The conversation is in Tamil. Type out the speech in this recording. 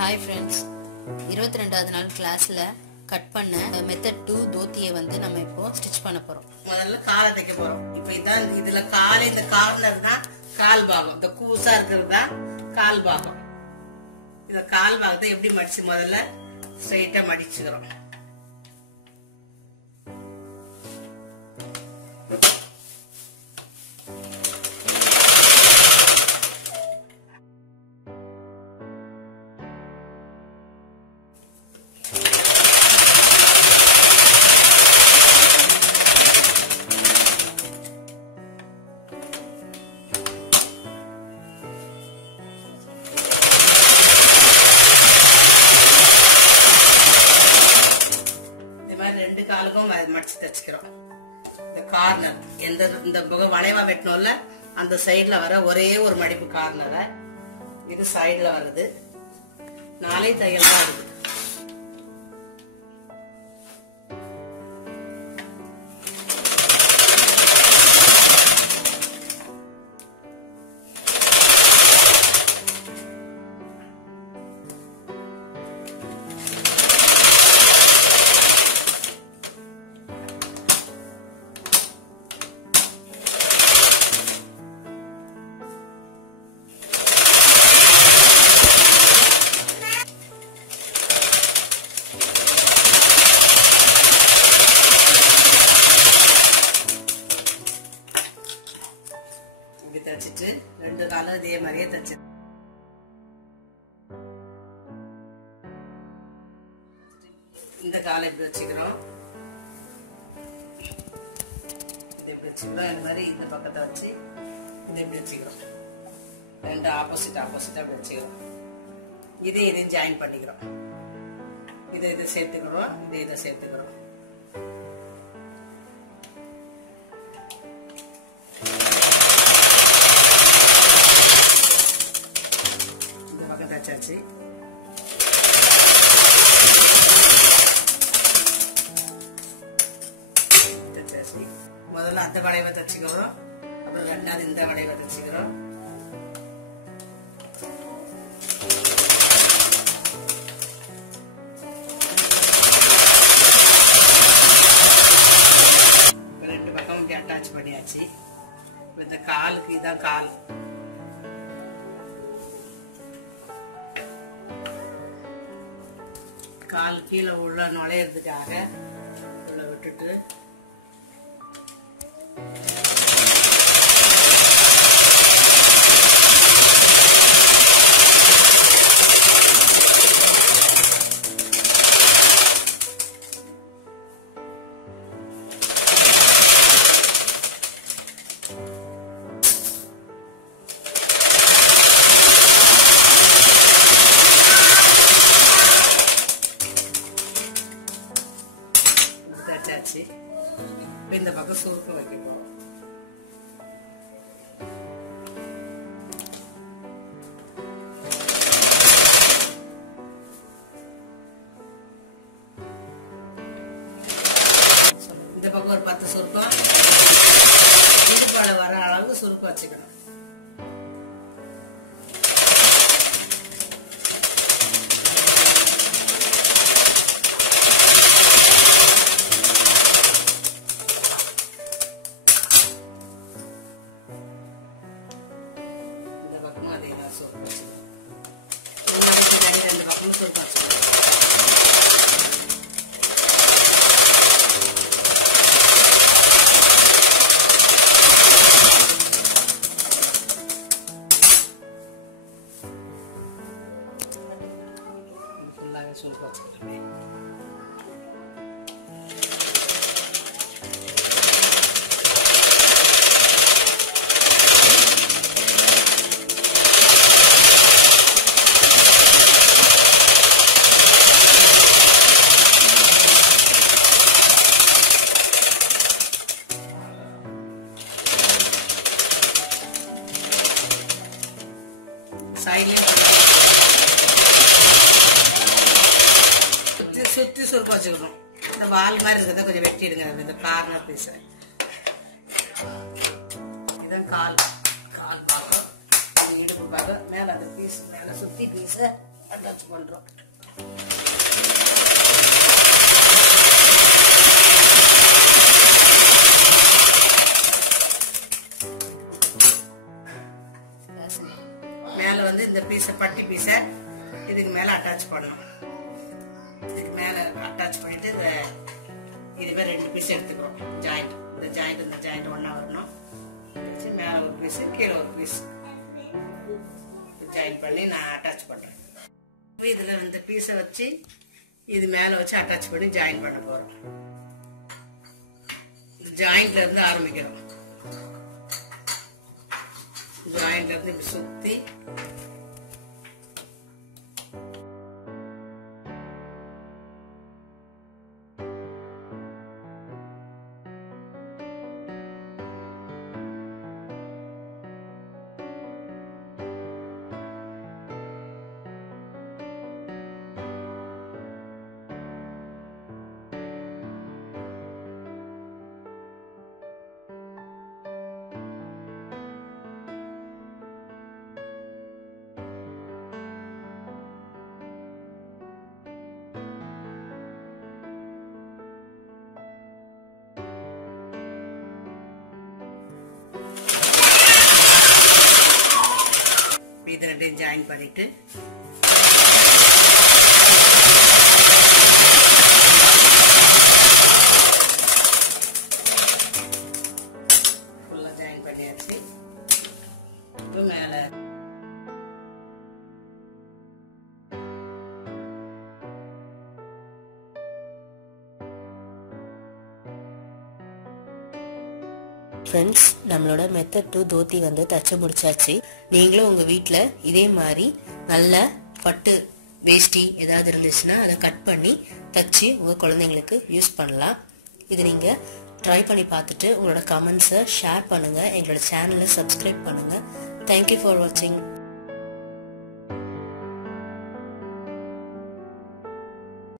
ஹாய் ஃப்ரெண்ட்ஸ், 22வது நாள் கிளாஸ்ல கட் பண்ண மெத்தட் 2 தோத்தியை வந்து நம்ம இப்போ ஸ்டிச் பண்ண போறோம். முதல்ல காலை தைக்க போறோம். இப்போ இதான் இதுல கால், இந்த கார்னர் தான் கால் பாகம், இந்த கூசா இருக்கிறது தான் கால் பாகம். இந்த கால் பாகத்தை எப்படி மடிச்சு முதல்ல ஸ்ட்ரைட்டா மடிச்சுக்கிறோம். ரெண்டு காலுக்கும் மடிச்சு தச்சுக்கிறோம். இந்த கார்னர் இந்த பக்கம் வளைவா வெட்டணும்ல, அந்த சைடுல வர ஒரே ஒரு மடிப்பு கார்னரை இது சைடுல வருது. 4 தையல் தான் வருது. தச்சுட்டு ரெண்டு காலம் இதே மாதிரியே தச்சு இந்த காலை இப்படி வச்சுக்கிறோம். இதை இப்படி வச்சுக்கிறோம். இந்த மாதிரி இந்த பக்கத்தை வச்சு இதை இப்படி வச்சுக்கிறோம். ரெண்டு ஆப்போசிட்டா அப்படி வச்சுக்கிறோம். இதையும் ஜாயின் பண்ணிக்கிறோம். இதை சேர்த்துக்கிறோம், இதை சேர்த்துக்கிறோம். தச்சாச்சு. முதல்ல அந்த வளைவை தச்சுக்கிறோம், அப்புறம் ரெண்டாவது இந்த வளைவை தச்சுக்கிறோம். ரெண்டு பக்கமும் அட்டாச் பண்ணியாச்சு. இந்த காலுக்கு இதான் கால். கால் கீழே உள்ள நுழையிறதுக்காக உள்ள விட்டுட்டு இந்த பக்கம் சுருக்கு வைக்க போறோம். இந்த பக்கம் ஒரு 10 சுருக்கம் இடுப்பாட வர அளவு சுருக்கு வச்சுக்கணும். சுத்தி சுருக்க வச்சுக்கணும். இந்த வால் மாதிரி இருக்கிறத கொஞ்சம் வெட்டிடுங்க. இந்த கார்னர் பீஸ் இதான் கால் பாகம், இடுப்பு பாகம். மேல அந்த பீஸ் மேல சுத்தி பீஸ அட்டாச் பண்றோம். மேல வந்து இந்த பீஸ பட்டி பீஸ இதுக்கு மேல அட்டாச் பண்ணணும். இதுக்கு மேல அட்டாச் பண்ணிட்டு இதுவே 2 பீஸ் எடுத்துக்கிறோம். ஜாயிண்ட் இந்த ஜாயிண்ட் ஒண்ணா வரணும். மேல ஒரு பீஸ் கீழே ஒரு பீஸ் ஜாயின் பண்ணி நான் அட்டாச் பண்றேன். இதுல இந்த பீஸை வச்சு இது மேல வச்சு அட்டாச் பண்ணி ஜாயின் பண்ண போறோம். ஜாயிண்ட்ல இருந்து ஆரம்பிக்கிறோம். ஜாயிண்ட்ல இருந்து இப்படி சுத்தி இது ரெண்டையும் ஜாயின் பண்ணிட்டு ஃபுல்லா ஜாயின் பண்ணியாச்சு. இப்போ மேல ஃப்ரெண்ட்ஸ், நம்மளோட மெத்தட் 2 தோத்தி வந்து தச்சு முடிச்சாச்சு. நீங்களும் உங்க வீட்ல இதே மாதிரி நல்ல பட்டு வேஷ்டி ஏதாவது இருந்துச்சுன்னா அதை கட் பண்ணி தச்சு உங்க குழந்தைங்களுக்கு யூஸ் பண்ணலாம். இது நீங்க ட்ரை பண்ணி பார்த்துட்டு உங்களோட கமெண்ட்ஸை ஷேர் பண்ணுங்க. எங்களோட சேனலை சப்ஸ்கிரைப் பண்ணுங்க. தேங்க்யூ ஃபார் வாட்சிங்.